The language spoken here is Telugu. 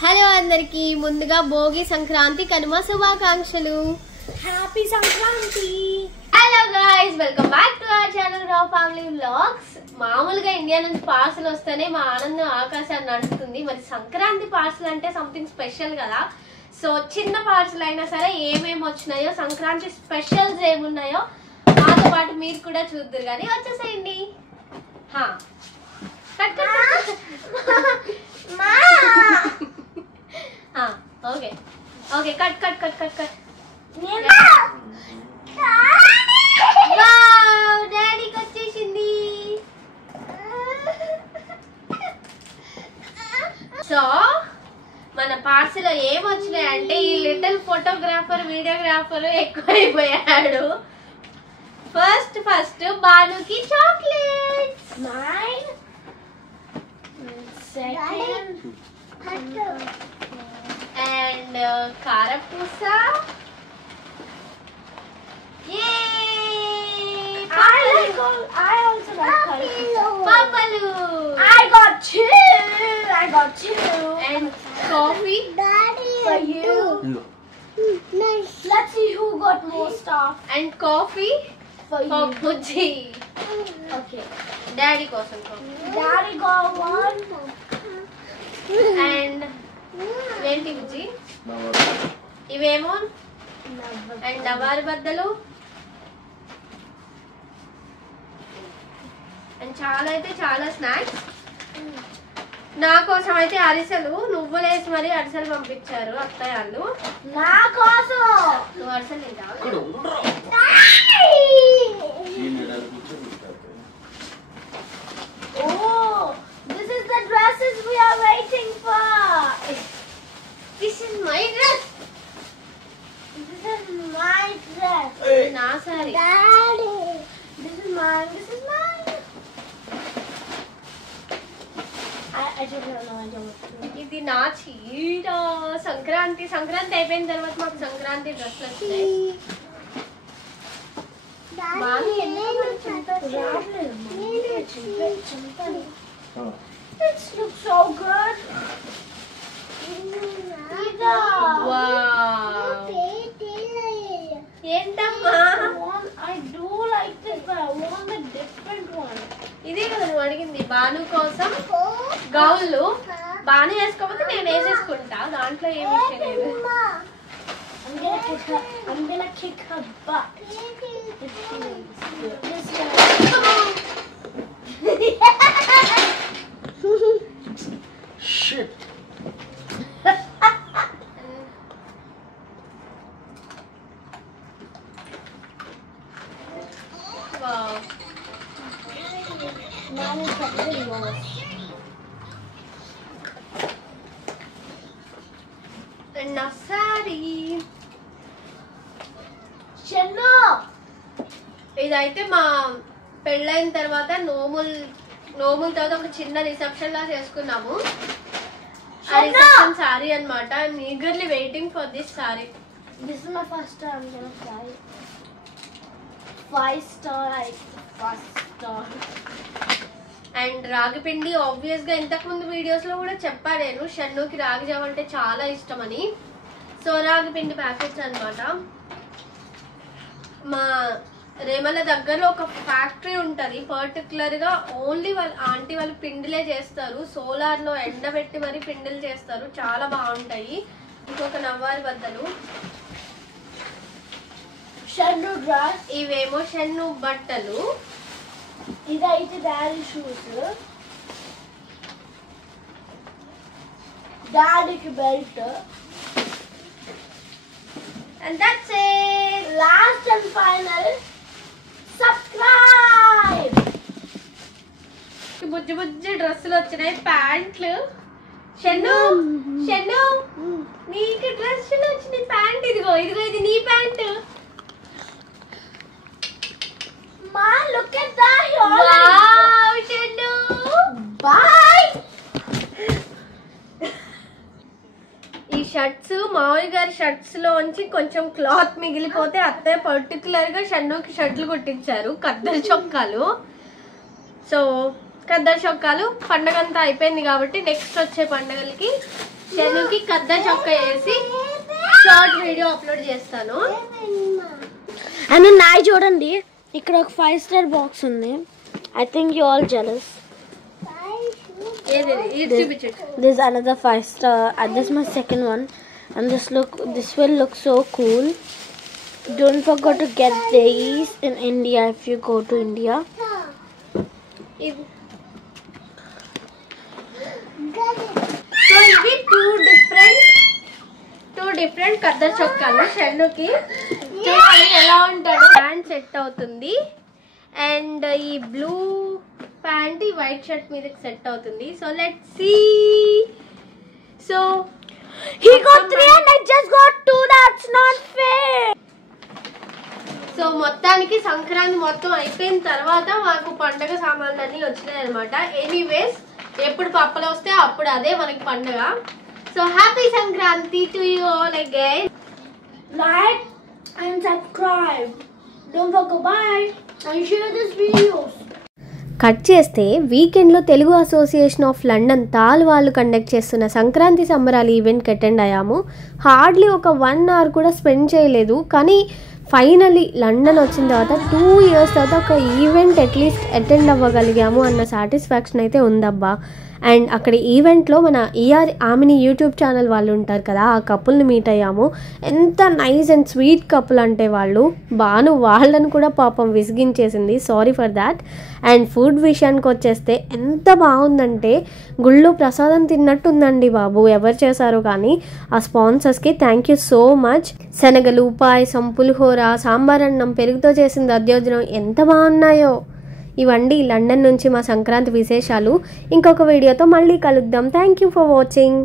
హలో అందరికి ముందుగా భోగి సంక్రాంతి కనుమ శుభాకాంక్షలు. Happy Sankranti. Hello guys, welcome back to our channel Rao family vlogs. మామూలుగా ఇండియా నుంచి పార్సల్ వస్తేనే మా ఆనందం ఆకాశాన్ని నడుస్తుంది. మరి సంక్రాంతి పార్సల్ అంటే సంథింగ్ స్పెషల్ కదా. సో చిన్న పార్సల్ అయినా సరే ఏమేమి వచ్చినాయో, సంక్రాంతి స్పెషల్స్ ఏమున్నాయో మాతో పాటు మీరు కూడా చూద్దరు. కానీ వచ్చేసేయండి. Okay okay, cut cut cut cut cut. డాడీకి వచ్చేసింది. సో మన పార్సల్ ఏమొచ్చినాయి అంటే, ఈ లిటిల్ ఫోటోగ్రాఫర్ వీడియోగ్రాఫర్ ఎక్కువైపోయాడు. ఫస్ట్ బానుకి చాక్లెట్స్, అండ్ కారపూస. పాపలు. I got two. And coffee. For you. Let's see who got more stuff. And coffee For you. Bujji. Okay. Daddy కోసం coffee. Daddy got one. And ఏంటి బుజ్జి ఇవేమో, అండ్ నవారు బద్దలు, అండ్ చాలా అయితే చాలా స్నాక్స్. నా కోసం అయితే అరిసెలు, నువ్వులేసి మరి అరిసెలు పంపించారు అత్తయ్య వాళ్ళు. నా కోసం. నువ్వు అరిసెలు తింటావా? Oh, this is the dresses we are waiting for. This is my dress. This is my dress. నా sorry. Daddy. This is mine. This is mine. I don't know. I don't know. ఇది నా చీర. సంక్రాంతి అయిపోయిన తర్వాత మాకు సంక్రాంతి డ్రెస్లు వచ్చాయి. It looks so good. ఏంటమ్మా? I do like this, but I want a different one. ఇదే కదా నువ్వు అడిగింది. బాను కోసం గౌన్లు. బాను వేసుకోకపోతే నేను వేసేసుకుంటా, దాంట్లో ఏం విషయం లేదు. I'm gonna kick her butt. Shit. Wow. And now saree. Shennu. ఇదైతే మా పెళ్ళైన తర్వాత నోముల తర్వాత ఒక చిన్న రిసెప్షన్ లా చేసుకున్నాము. ఆ రిసెప్షన్ సారీ అన్నమాట. I'm eagerly waiting for this sorry. This is my first time. I'm gonna try it. 5 star. First star. And రాగి పిండి ఆబ్వియస్ గా ఇంతకు ముందు వీడియోస్ లో కూడా చెప్పా నేను, షన్నుకి రాగి జావ అంటే చాలా ఇష్టం అని. సో రాగి పిండి ప్యాకెట్స్ అన్నమాట. మా రేమల దగ్గరలో ఒక ఫ్యాక్టరీ ఉంటది, పర్టికులర్ గా ఓన్లీ వాళ్ళ ఆంటీ వాళ్ళు పిండిలే చేస్తారు. సోలార్ లో ఎండబెట్టి మరి పిండిలు చేస్తారు, చాలా బాగుంటాయి. ఇంకొక నవ్వారి బద్దలు. Shennu dress. ఇవేమో షన్ను బట్టలు. ఇదైతే డాడీ షూస్. డాడీకి belt. And that's it. Last and final, subscribe. బుజ్జి బుజ్జి డ్రెస్సులు వచ్చినాయి, ప్యాంట్లు. షన్ను నీకు డ్రెస్సులు వచ్చినాయి, ప్యాంట్. ఇదిగో ఇది నీ ప్యాంట్. మా look at that. Wow Shannu. By. ఈ షర్ట్స్ మామయ్య గారి షర్ట్స్ లోంచి కొంచెం క్లాత్ మిగిలిపోతే అత్తయ్య పర్టికులర్ గా షన్నుకి షర్ట్లు కుట్టించారు, కద్దరు చొక్కాలు. సో కద్దరు చొక్కాలు పండగ అంతా అయిపోయింది కాబట్టి నెక్స్ట్ వచ్చే పండగలకి చెన్నుకి ఖద్దర్ చొక్కా వేసి షార్ట్ వీడియో అప్లోడ్ చేస్తాను. అండ్ నాయి చూడండి, ఇక్కడ ఒక 5 స్టార్ బాక్స్ ఉంది. I think you all jealous. This is another 5 star. This is my second one, and this will look so cool. Don't forget to get these in India if you go to India. So ఇవి టూ డిఫరెంట్ ఖద్దర్ చొక్కాలు. షన్నుకి చూడాలి ఎలా ఉంటాడు. ప్యాంట్ సెట్ అవుతుంది అండ్ ఈ బ్లూ ప్యాంట్ ఈ వైట్ షర్ట్ మీదకి సెట్ అవుతుంది. So let's see. So He got 3 and I just got 2. That's not fair. So మొత్తానికి సంక్రాంతి మొత్తం అయిపోయిన తర్వాత మాకు పండగ సామాన్లు అన్నీ వచ్చినాయి అనమాట. ఎనీవేస్ ఎప్పుడు పప్పలు వస్తే అప్పుడు అదే మనకి పండుగ. So happy Sankranti to you all again. Like and subscribe. Don't forget bye and share this videos. Cut చేస్తే వీకెండ్లో తెలుగు అసోసియేషన్ ఆఫ్ లండన్ తాల్ వాళ్ళు కండక్ట్ చేస్తున్న సంక్రాంతి సంబరాలు ఈవెంట్కి అటెండ్ అయ్యాము. హార్డ్లీ ఒక 1 hour కూడా స్పెండ్ చేయలేదు, కానీ ఫైనలీ లండన్ వచ్చిన తర్వాత 2 years తర్వాత ఒక ఈవెంట్ అట్లీస్ట్ అటెండ్ అవ్వగలిగాము అన్న సాటిస్ఫాక్షన్ అయితే ఉందబ్బా. అండ్ అక్కడ ఈవెంట్లో మన ఆమెని యూట్యూబ్ ఛానల్ వాళ్ళు ఉంటారు కదా, ఆ కపుల్ని మీట్ అయ్యాము. ఎంత నైస్ అండ్ స్వీట్ కపుల్ అంటే వాళ్ళు. బాను వాళ్ళని కూడా పాపం విసిగించేసింది, sorry for that. And food విషయానికి వచ్చేస్తే ఎంత బాగుందంటే గుళ్ళు ప్రసాదం తిన్నట్టుందండి బాబు, ఎవరు చేశారో కానీ. ఆ స్పాన్సర్స్కి థ్యాంక్ యూ సో మచ్. శనగలు, పాయసం, పులిహోర, సాంబార్ అన్నం, పెరుగుతో చేసిన దధ్యోజనం ఎంత బాగున్నాయో. ఇవండి లండన్ నుంచి మా సంక్రాంతి విశేషాలు. ఇంకొక వీడియోతో మళ్ళీ కలుద్దాం. Thank you for watching.